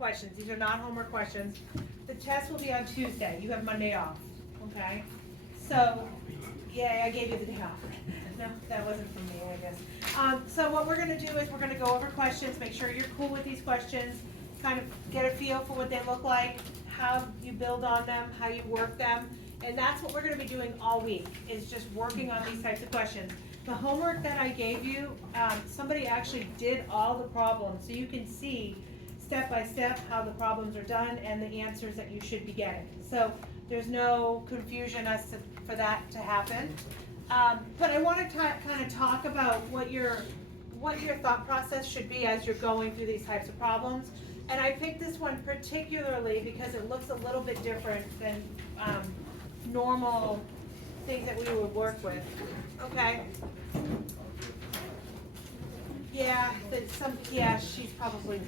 questions. These are not homework questions. The test will be on Tuesday. You have Monday off, okay? So, yeah, I gave you the day off. No, that wasn't from me, I guess. So what we're gonna do is we're gonna go over questions, make sure you're cool with these questions, kind of get a feel for what they look like, how you build on them, how you work them, and that's what we're gonna be doing all week, is just working on these types of questions. The homework that I gave you, somebody actually did all the problems, so you can see step by step how the problems are done and the answers that you should be getting. So there's no confusion as to, for that to happen. But I want to kind of talk about what your thought process should be as you're going through these types of problems. And I picked this one particularly because it looks a little bit different than normal things that we would work with. Okay. Yeah, she's probably.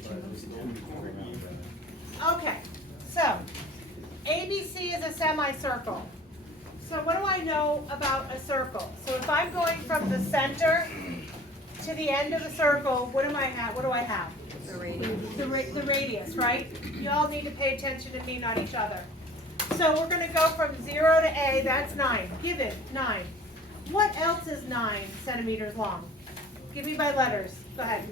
Okay, so ABC is a semicircle. So what do I know about a circle? So if I'm going from the center to the end of the circle, what do I have? The radius. The radius, right? You all need to pay attention to me, not each other. So we're going to go from 0 to A, that's 9. Give it, 9. What else is 9 centimeters long? Give me by letters. Go ahead.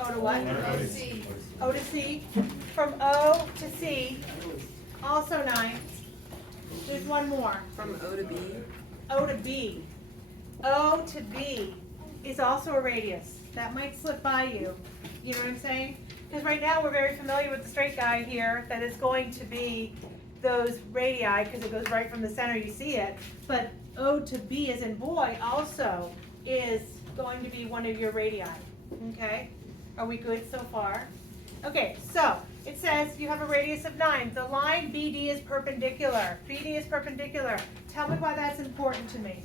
O to what? O to C. O to C. From O to C, also 9. There's one more. From O to B. O to B. O to B is also a radius. That might slip by you. You know what I'm saying? Because right now we're very familiar with the straight guy here that is going to be those radii because it goes right from the center, you see it. But O to B as in boy also is going to be one of your radii. Okay? Are we good so far? Okay, so it says you have a radius of 9. The line BD is perpendicular. BD is perpendicular. Tell me why that's important to me.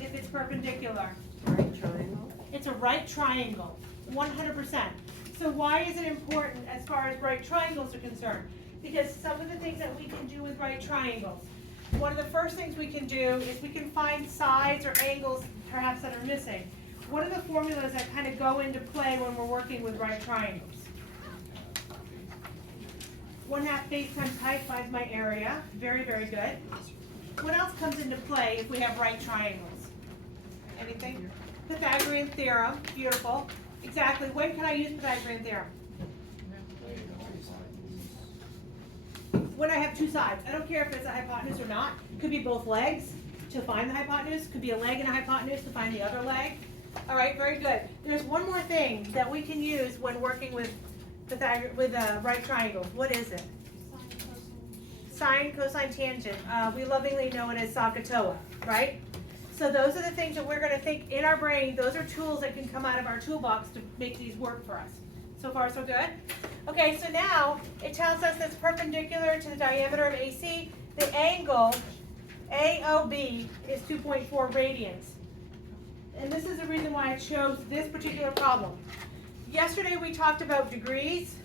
If it's perpendicular. Right triangle. It's a right triangle, 100%. So why is it important as far as right triangles are concerned? Because some of the things that we can do with right triangles, one of the first things we can do is we can find sides or angles perhaps that are missing. What are the formulas that kind of go into play when we're working with right triangles? 1/2 base times height finds my area. Very, very good. What else comes into play if we have right triangles? Anything? Pythagorean theorem. Beautiful. Exactly. When can I use Pythagorean theorem? When I have two sides. I don't care if it's a hypotenuse or not. Could be both legs to find the hypotenuse. Could be a leg and a hypotenuse to find the other leg. All right, very good. There's one more thing that we can use when working with right triangles. What is it? Sine, cosine, tangent. We lovingly know it as SOHCAHTOA, right? So those are the things that we're going to think in our brain. Those are tools that can come out of our toolbox to make these work for us. So far, so good? Okay, so now it tells us that's perpendicular to the diameter of AC. The angle AOB is 2.4 radians. And this is the reason why I chose this particular problem. Yesterday we talked about degrees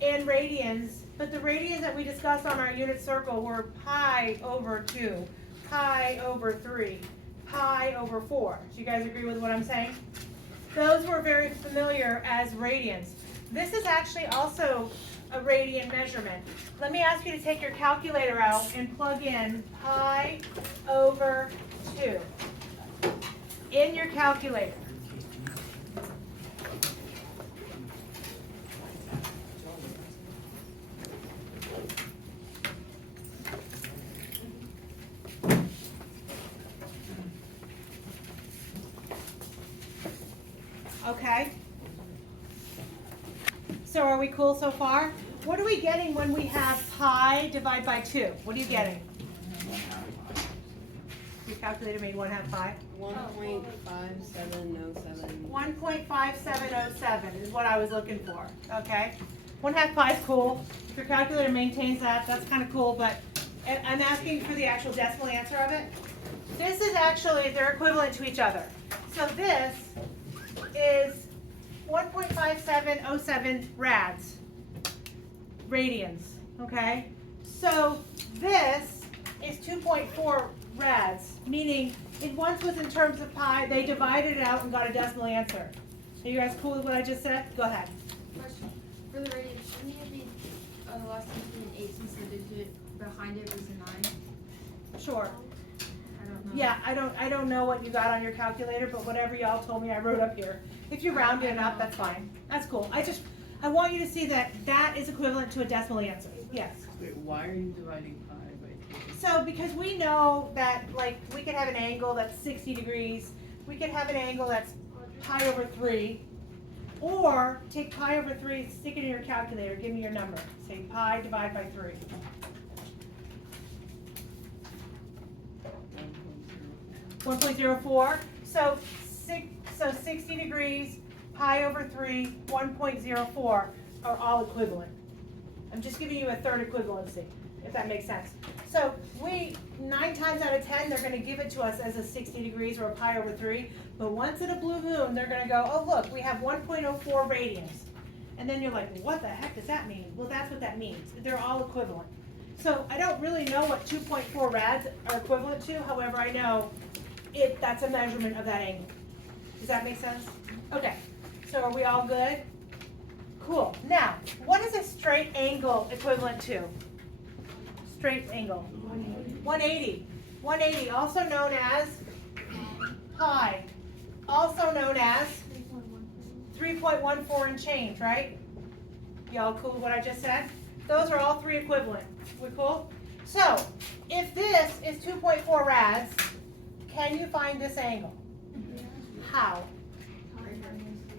and radians, but the radians that we discussed on our unit circle were pi over 2, pi over 3, pi over 4. Do you guys agree with what I'm saying? Those were very familiar as radians. This is actually also a radian measurement. Let me ask you to take your calculator out and plug in pi over 2 in your calculator. Okay. So are we cool so far? What are we getting when we have pi divided by 2? What are you getting? Your calculator made 1/2 pi. 1.5707. 1.5707 is what I was looking for. Okay. 1/2 pi is cool. If your calculator maintains that, that's kind of cool, but I'm asking for the actual decimal answer of it. This is actually, they're equivalent to each other. So this is 1.5707 radians, okay? So this is 2.4 rads, meaning it once was in terms of pi, they divided it out and got a decimal answer. Are you guys cool with what I just said? Go ahead. Question. For the radius, shouldn't it be less than an 8 since the digit behind it was a 9? Sure. I don't know. Yeah, I don't know what you got on your calculator, but whatever y'all told me, I wrote up here. If you round it up, that's fine. That's cool. I want you to see that that is equivalent to a decimal answer. Yes. Wait, why are you dividing pi by 2? So because we know that, like, we could have an angle that's 60 degrees, we could have an angle that's pi over 3, or take pi over 3, stick it in your calculator, give me your number. Say pi divided by 3. 1.04. So 60 degrees, pi over 3, 1.04 are all equivalent. I'm just giving you a third equivalency, if that makes sense. So 9 times out of 10, they're gonna give it to us as a 60 degrees or a pi over 3, but once in a blue moon, they're gonna go, oh look, we have 1.04 radians. And then you're like, what the heck does that mean? Well, that's what that means. They're all equivalent. So I don't really know what 2.4 rads are equivalent to, however, I know that's a measurement of that angle. Does that make sense? Okay, so are we all good? Cool. Now, what is a straight angle equivalent to? Straight angle. 180. 180, also known as pi. Also known as 3.14 and change, right? Y'all cool with what I just said? Those are all 3 equivalent. We cool? So, if this is 2.4 rads, can you find this angle? How?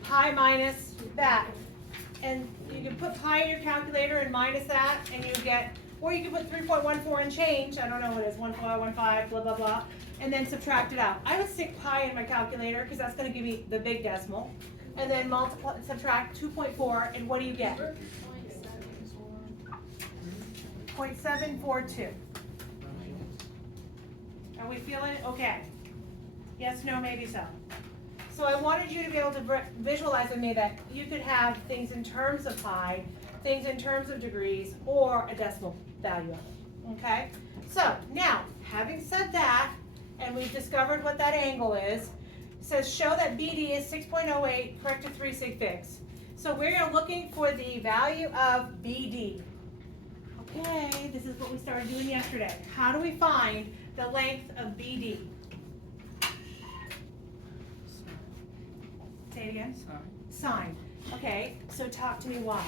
Pi minus that. And you can put pi in your calculator and minus that, and you get, or you can put 3.14 and change, I don't know what it is, 1415, blah, blah, blah, and then subtract it out. I would stick pi in my calculator, because that's going to give me the big decimal, and then subtract 2.4, and what do you get? 0.742. Are we feeling it? Okay. Yes, no, maybe so. So I wanted you to be able to visualize with me that you could have things in terms of pi, things in terms of degrees, or a decimal value of it, okay? So now, having said that, and we've discovered what that angle is, it says show that BD is 6.08, correct to 3 sig figs. So we are looking for the value of BD. Okay, this is what we started doing yesterday. How do we find the length of BD? Say it again. Sorry. Sine. Okay, so talk to me why.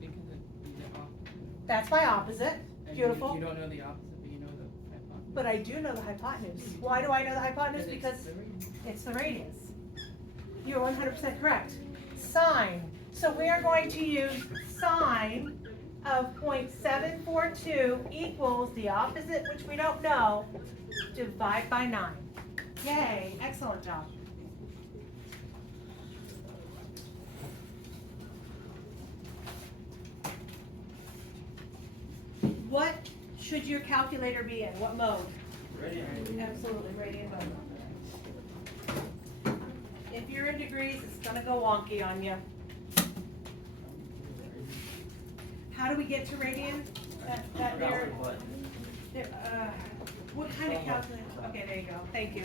Because it'd be the opposite. That's my opposite. And Beautiful. You don't know the opposite, but you know the hypotenuse. But I do know the hypotenuse. Why do I know the hypotenuse? Because it's the radius. You're 100% correct. Sine. So we are going to use sine of 0.742 equals the opposite, which we don't know, divide by 9. Yay, excellent job. What should your calculator be in? What mode? Radian. Absolutely, radian mode. If you're in degrees, it's gonna go wonky on you. How do we get to radian? What kind of calculator? Okay, there you go. Thank you.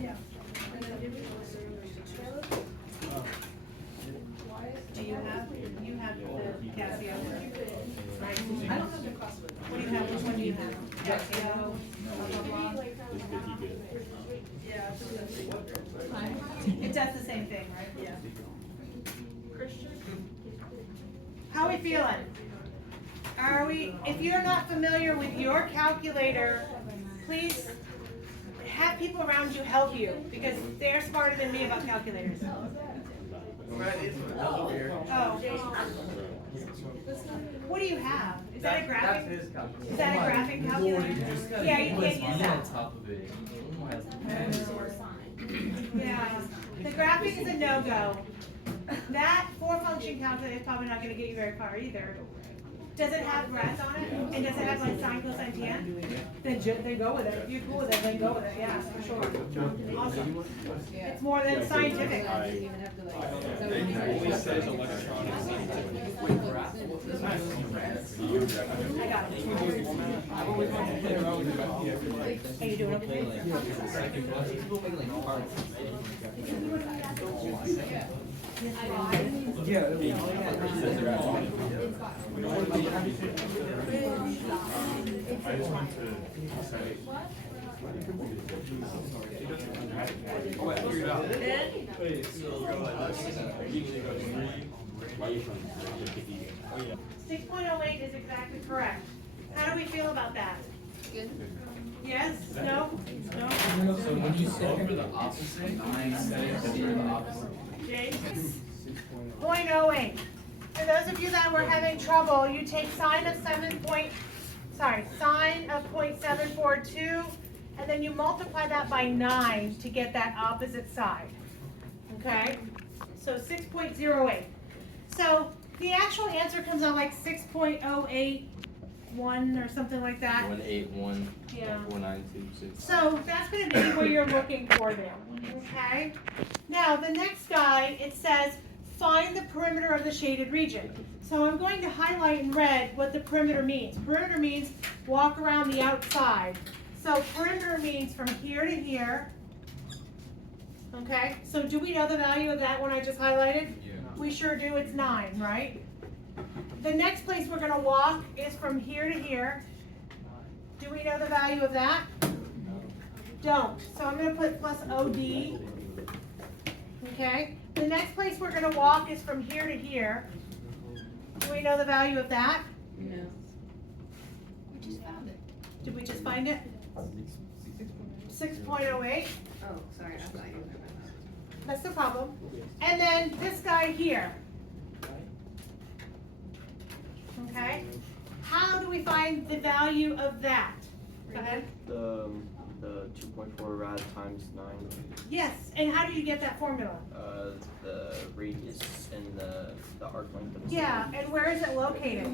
Yeah. Do you have the Casio? Right. I don't have the crossword. What do you have? Which one do you have? Casio? Blah, blah, blah. It does the same thing, right? Yeah. How are we feeling? If you're not familiar with your calculator, please have people around you help you, because they're smarter than me about calculators. Oh. What do you have? Is that a graphic? Is that a graphic calculator? Yeah, you can't use that. Top of it. Yeah, the graphic is a no-go. That 4-function calculator is probably not going to get you very far either. Does it have grads on it? And does it have like sine, cosine, tan? Then go with it. If you're cool with it, then go with it, yeah, for sure. Awesome. It's more than scientific. Doesn't even have to like. Always says electronic I got it. Are you doing okay? I just want to say. Oh, 6.08 is exactly correct. How do we feel about that? Good. Yes? No? No? So when you say over the opposite, I say over the opposite. James? 0.08. For those of you that were having trouble, you take sine of sine of 0.742, and then you multiply that by 9 to get that opposite side. Okay? So 6.08. So the actual answer comes out like 6.081 or something like that. 181. Yeah. 4926. So that's going to be what you're looking for there. Okay? Now the next guy, it says find the perimeter of the shaded region. So I'm going to highlight in red what the perimeter means. Perimeter means walk around the outside. So perimeter means from here to here. Okay? So do we know the value of that one I just highlighted? Yeah. We sure do. It's 9, right? The next place we're going to walk is from here to here. Do we know the value of that? Don't. So I'm going to put plus OD. Okay? The next place we're going to walk is from here to here. Do we know the value of that? No. We just found it. Did we just find it? 6.08. Oh, sorry, I thought you were. That's no problem. And then this guy here. Okay? How do we find the value of that? Go ahead. The 2.4 rad times 9. Yes, and how do you get that formula? The radius and the arc length of the Yeah, and where is it located?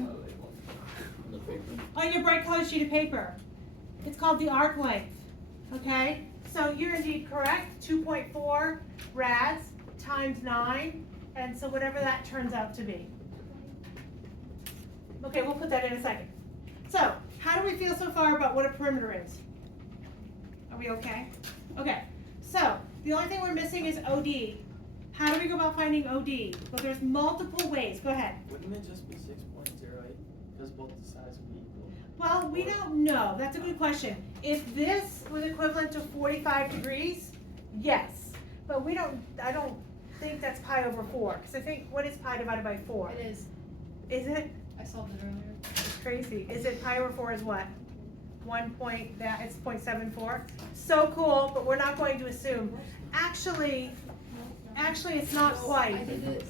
the paper. On your bright colored sheet of paper. It's called the arc length. Okay? So you're indeed correct. 2.4 rads times 9, and so whatever that turns out to be. Okay, we'll put that in a second. So, how do we feel so far about what a perimeter is? Are we okay? Okay, so the only thing we're missing is OD. How do we go about finding OD? Well, there's multiple ways. Go ahead. Wouldn't it just be 6.08? Because both the sides would be equal. Well, we don't know. That's a good question. If this was equivalent to 45 degrees, yes. But I don't think that's pi over 4. Because I think, what is pi divided by 4? It is. Is it? I solved it earlier. It's crazy. Is it pi over 4 is what? 1 point, it's 0.74? So cool, but we're not going to assume. Actually, it's not I quite. did it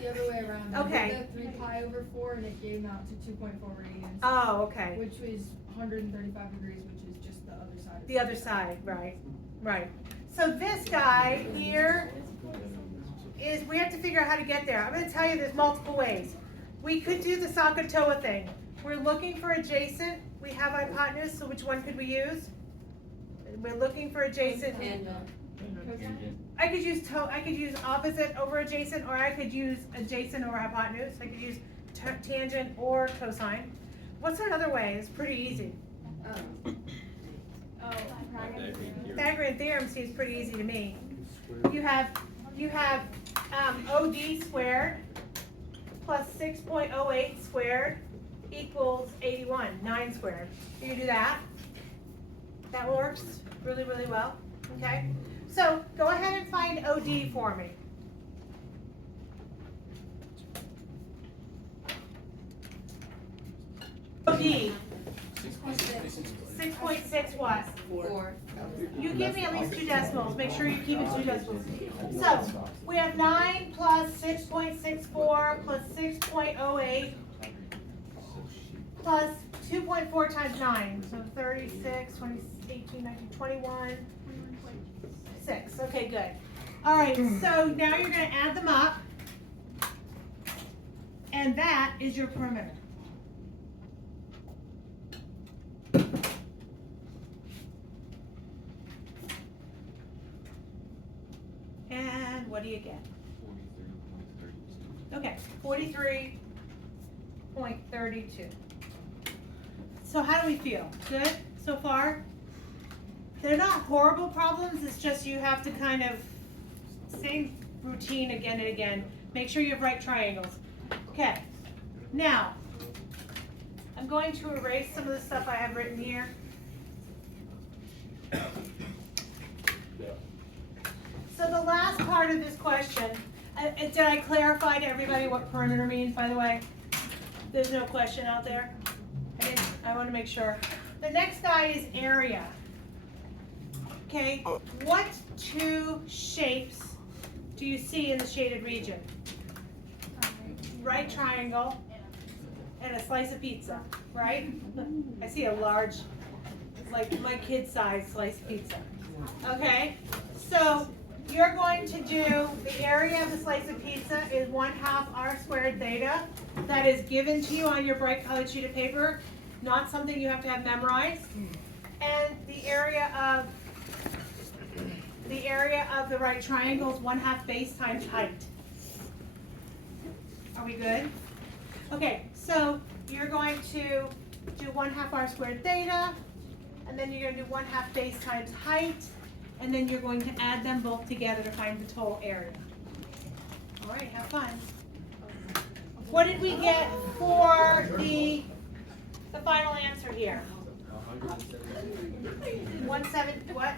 the other way around. Okay. I did the 3 pi over 4 and it gave out to 2.4 radians. Oh, okay. Which was 135 degrees, which is just the other side. The other side, right, right. So this guy here is, we have to figure out how to get there. I'm gonna tell you there's multiple ways. We could do the SOHCAHTOA thing. We're looking for adjacent, we have hypotenuse, so which one could we use? We're looking for adjacent. I could use opposite over adjacent, or I could use adjacent over hypotenuse. I could use tangent or cosine. What's another way? It's pretty easy. Pythagorean theorem seems pretty easy to me. You have OD squared plus 6.08 squared equals 81, 9 squared. You can do that. That works really, really well. Okay? So go ahead and find OD for me. OD. 6.6 what? 4. You give me at least 2 decimals. Make sure you keep it 2 decimals. So we have 9 plus 6.64 plus 6.08 plus 2.4 times 9. So 36, 20, 18, 19, 21, 6. Okay, good. All right, so now you're going to add them up. And that is your perimeter. what do you get? Okay, 43.32. So how do we feel? Good so far? They're not horrible problems, it's just you have to kind of, same routine again and again. Make sure you have right triangles. Okay, now, I'm going to erase some of the stuff I have written here. So the last part of this question, did I clarify to everybody what perimeter means, by the way? There's no question out there? I want to make sure. The next guy is area. Okay, what two shapes do you see in the shaded region? Right triangle and a slice of pizza, right? I see a large, like my kid's size slice of pizza. Okay, so you're going to do, the area of the slice of pizza is 1/2 r squared theta. That is given to you on your bright colored sheet of paper, not something you have to have memorized. And the area of the right triangle is 1/2 base times height. Are we good? Okay, so you're going to do 1/2 r squared theta, and then you're going to do 1/2 base times height, and then you're going to add them both together to find the total area. All right, have fun. What did we get for the final answer here? 170, what?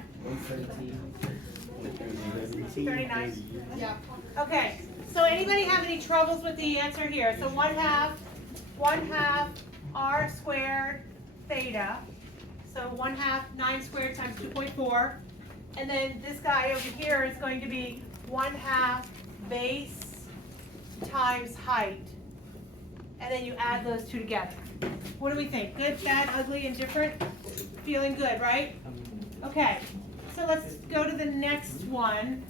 39. Yeah. Okay, so anybody have any troubles with the answer here? So 1/2 r squared theta. So 1/2 9 squared times 2.4. And then this guy over here is going to be 1/2 base times height. And then you add those two together. What do we think? Good, bad, ugly, indifferent? Feeling good, right? Okay, so let's go to the next one.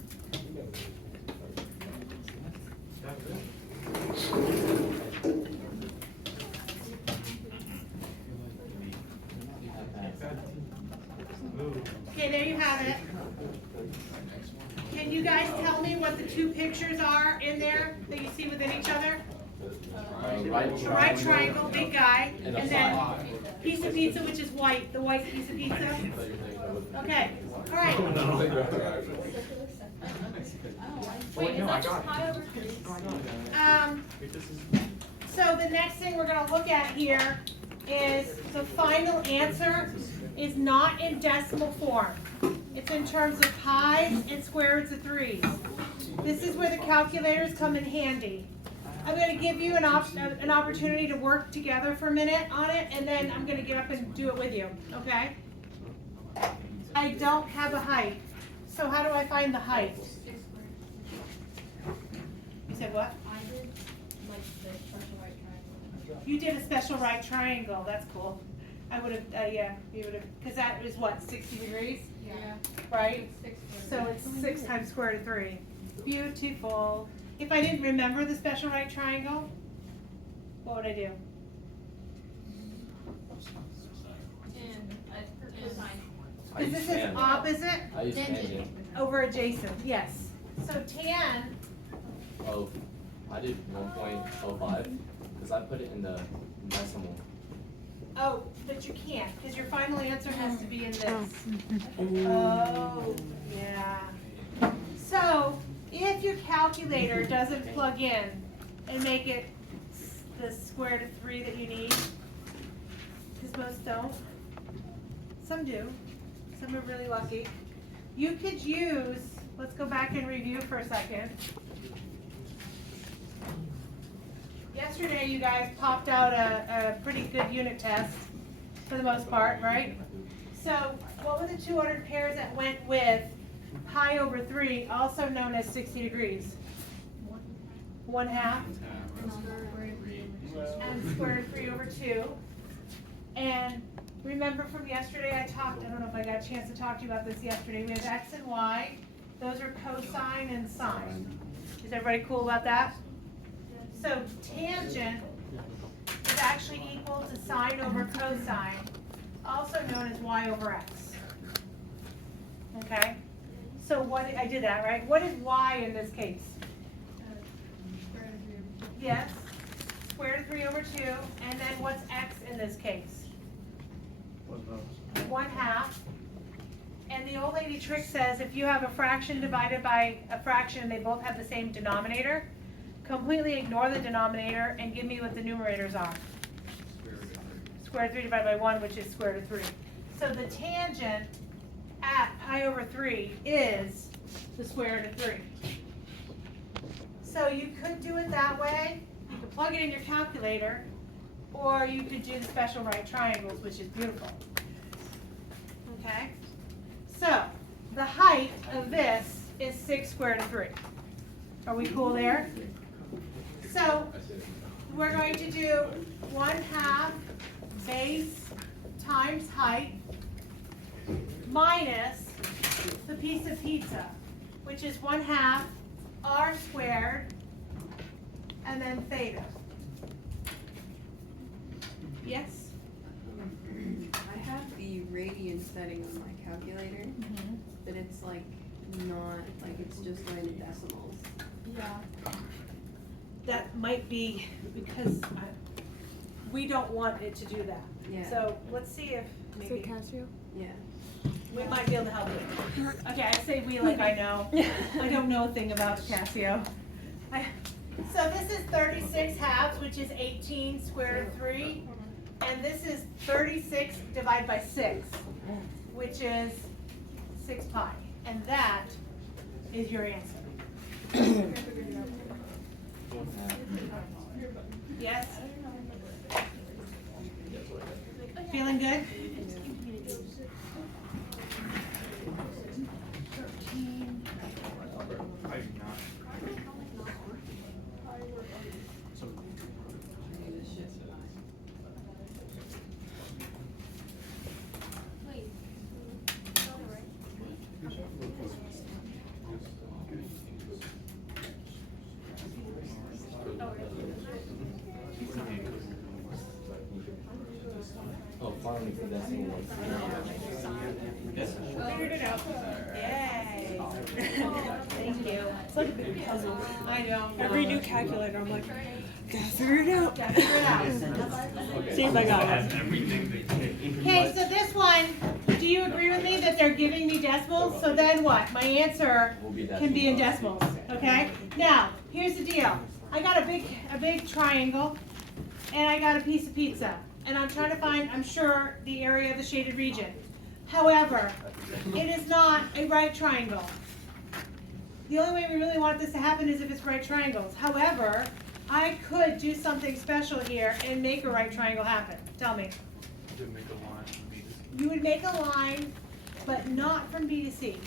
Okay, there you have it. Can you guys tell me what the two pictures are in there that you see within each other? Right triangle, big guy, and then piece of pizza, which is white, the white piece of pizza. Okay, all right. Wait, is that just pi over 3? So the next thing we're gonna look at here is the final answer is not in decimal form. It's in terms of pies and square roots of 3s. This is where the calculators come in handy. I'm going to give you an opportunity to work together for a minute on it, and then I'm going to get up and do it with you, okay? I don't have a height, so how do I find the height? You said what? I did like the special right triangle. You did a special right triangle, that's cool. I would have, yeah, you would have, because that is what, 60 degrees? Yeah. Right? 6 So it's 6 times square root of 3. Beautiful. If I didn't remember the special right triangle, what would I do? Because this is opposite I use tangent. over adjacent, yes. So tan, Oh, I did 1.05 because I put it in the decimal. oh, but you can't, because your final answer has to be in this. Oh, yeah. So, if your calculator doesn't plug in and make it the square root of 3 that you need, because most don't, some do, some are really lucky, you could use, let's go back and review for a second. Yesterday you guys popped out a pretty good unit test, for the most part, right? So, what were the two ordered pairs that went with pi over 3, also known as 60 degrees? 1/2 and square root of 3 over 2. And remember from yesterday I don't know if I got a chance to talk to you about this yesterday, we have x and y, those are cosine and sine. Is everybody cool about that? So tangent is actually equal to sine over cosine, also known as y over x. Okay? So what, I did that, right? What is y in this case? Yes, square root of 3 over 2, and then what's x in this case? 1/2. And the old lady trick says if you have a fraction divided by a fraction and they both have the same denominator, completely ignore the denominator and give me what the numerators are. Square root of 3 divided by 1, which is square root of 3. So the tangent at pi over 3 is the square root of 3. So you could do it that way. You could plug it in your calculator, or you could do the special right triangles, which is beautiful. Okay? So the height of this is 6 square root of 3. Are we cool there? So we're going to do 1/2 base times height minus the piece of pizza, which is 1/2 r squared and then theta. Yes? I have the radian setting on my calculator, but it's like not, like it's just going to decimals. Yeah. That might be because we don't want it to do that. Yeah. So let's see if maybe Casio? Yeah. we might be able to help you. Okay, I say we like I know. I don't know a thing about Casio. So this is 36 halves, which is 18 square root of 3. And this is 36 divided by 6, which is 6 pi. And that is your answer. Yes? Feeling good? 13. I do not. Wait. Oh, finally for that single one. Figured it out. Yay. Thank you. It's like a big puzzle. I know. Every new calculator, I'm like, gotta figure it out. Gotta figure it out. See if I got it. Okay, so this one, do you agree with me that they're giving me decimals? So then what? My answer can be in decimals, okay? Now, here's the deal. I got a big triangle, and I got a piece of pizza. And I'm trying to find, I'm sure, the area of the shaded region. However, it is not a right triangle. The only way we really want this to happen is if it's right triangles. However, I could do something special here and make a right triangle happen. Tell me. To make a line from B to C. You would make a line, but not from B to C.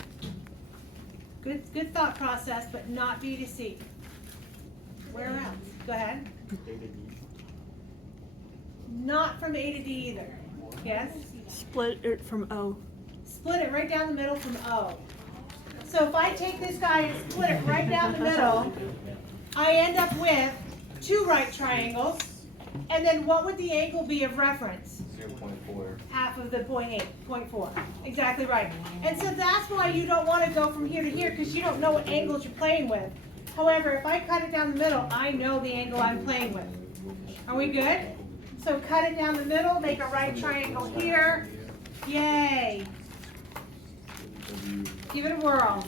Good thought process, but not B to C. Where else? Go ahead. Not from A to D either. Yes? Split it from O. Split it right down the middle from O. So if I take this guy and split it right down the middle, I end up with 2 right triangles. And then what would the angle be of reference? 0.4. Half of the 0.4. Exactly right. And so that's why you don't want to go from here to here, because you don't know what angles you're playing with. However, if I cut it down the middle, I know the angle I'm playing with. Are we good? So cut it down the middle, make a right triangle here. Yay. Give it a whirl.